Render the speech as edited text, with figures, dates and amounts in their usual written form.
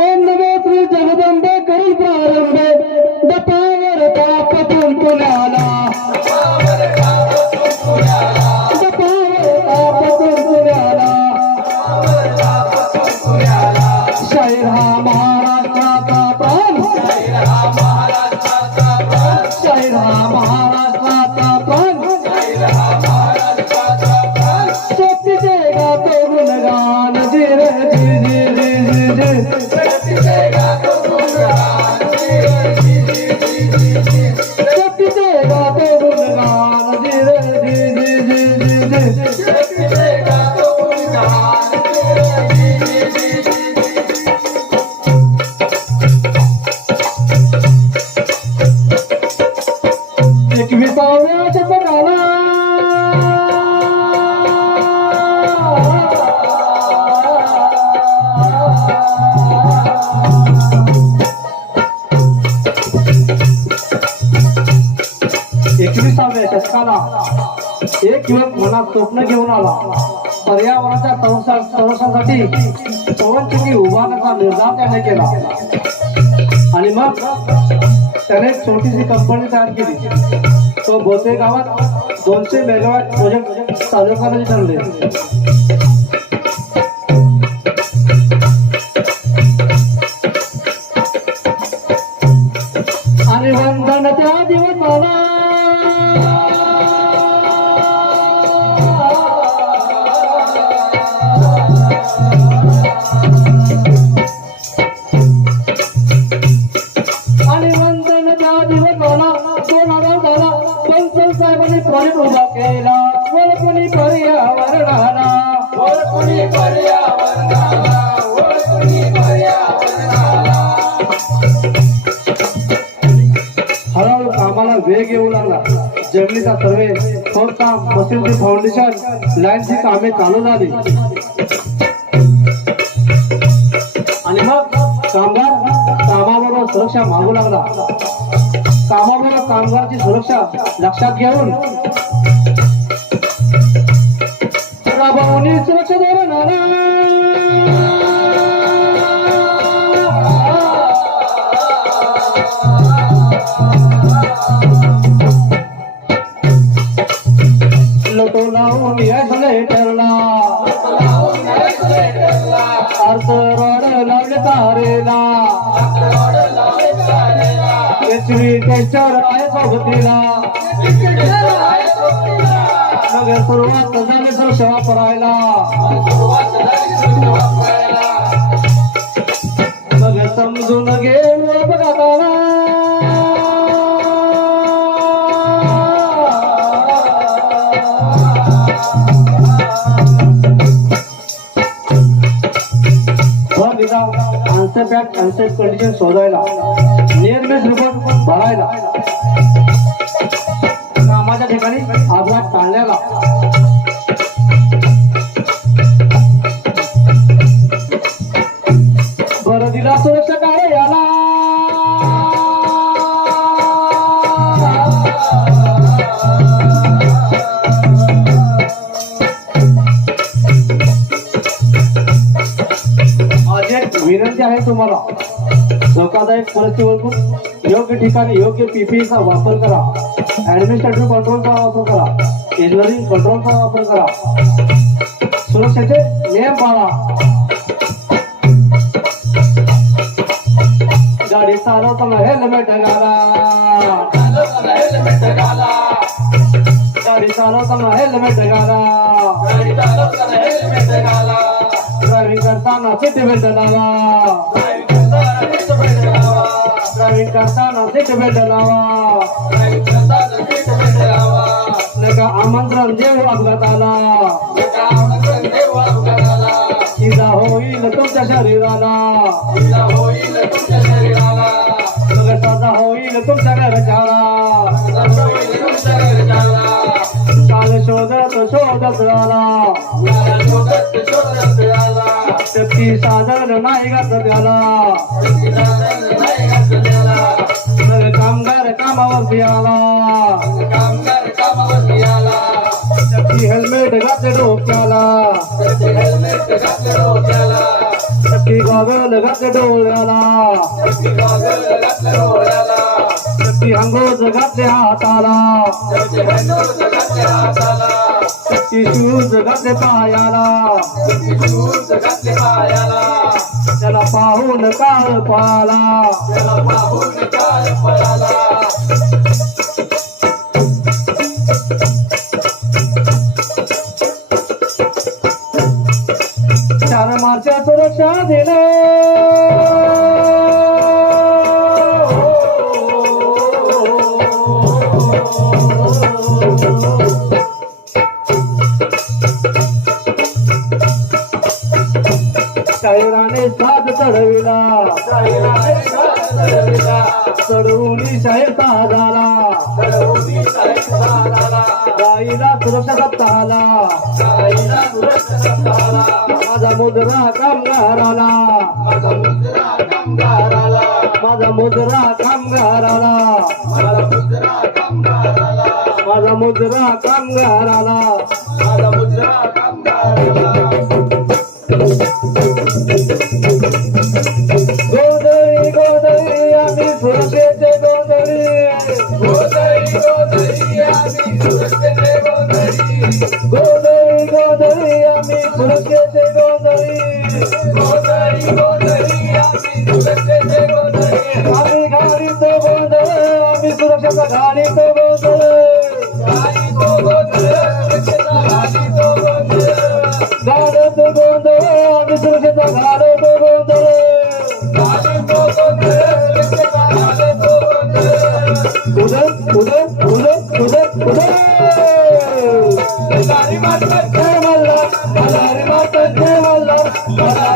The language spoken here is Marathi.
ओम नमो श्री जगदंबे करी प्रारंभे दपावर तापतून पुण्याला दपावर तापतून पुण्याला शाहीर हा महाराष्ट्राचा प्राण शाहीर हा महाराष्ट्राचा प्राण शक्तीचे गातो गुणगान धीर धीर धीर धीर शक्तीचे गातो गुणगान धीर धीर धीर एकविसाव्या शतकाला एक युवक मनात स्वप्न घेऊन आला. पर्यावरणाच्या संरक्षणासाठी पवनचक्की उभारण्याचा निर्धार त्याने केला आणि मग त्याने एक छोटीशी कंपनी तयार केली. तो बोथे गावात 200 मेगावॅट प्रोजेक्ट चालू करण्याचे ठरले. आणि वंदन त्या दिवसाला प्रोजेक्ट उभा केला. वरपुणी पर्यावरणाला हळूहळू कामाला वेग येऊ लागला. जमिनीचा सर्वे, खोदकाम, मशीनरी, फाउंडेशन, लाईनची कामे चालू झाली आणि मग कामगार कामाबरोबर सुरक्षा मागू लागला. कामाबरोबर कामगाराची सुरक्षा लक्षात घेऊन राबवणी सुरक्षा धोरणाला लोटो लावून यायचं ठरला. अर्थ रॉड लावले तारेला. टेस्टर आहे सोबतीला. मग सुरुवात झाली सुरक्षा वापरायला. मग समजून घेऊन बघा अनसेट अनसेट कंडिशन शोधायला. नियमित रिपोर्ट भरायला. कामाच्या ठिकाणी अपघात टाळण्याला. बरं दिला सुरक्षा कार्याला. माझी एक विनंती आहे तुम्हाला. धोकादायक परिस्थिती ओळखून योग्य ठिकाणी योग्य पीपीईचा वापर करा. ऍडमिनिस्ट्रेटिव्ह कंट्रोलचा वापर करा. इंजिनिअरिंग कंट्रोलचा वापर करा. सुरक्षेचे नियम पाळा. गाडी चालवताना हेल्मेट घाला. गाडी चालवताना हेल्मेट घाला. ड्रायव्हिंग करताना सीट बेल्ट लावा. ड्रायव्हिंग करताना सीट बेल्ट लावा. नका आमंत्रण देऊ अपघाताला. इजा होईल तुमच्या शरीराला. साजा होईल तुमच्या घरच्याला. काल शोधत शोधत आला. शक्ती साधन नाही घात त्याला. कामगार कामावरती आला. शक्ती हेल्मेट घातले डोक्याला. शक्ती गॉगल घातले डोळ्याला शक्ती अंगोज घातले हाताला शक्ती शूज घातले पायाला त्याला पाहून काळ पळाला चार मार्च्या सुरक्षा दिले शाहिराने साथ चढविला चढवून शाहीर साजाला गाईला सुरक्षा सप्ताहाला माझा मुजरा कामगाराला माझा मुजरा कामगाराला माझा मुजरा कामगाराला गोंधळी गोंधळी आम्ही सुरक्षेचे गोंधळी गोंधळी आम्ही सुरक्षेचे गोंधळी आम्ही गाडीतो गोंधळ आम्ही सुरक्षेचा गाडीतो गोंधळ गाडीतो गोंधळ आम्ही सुरक्षेचा गाडीतो गोंधळ उदय उदय उदय उदय उदय हजारी माता जय मल्हार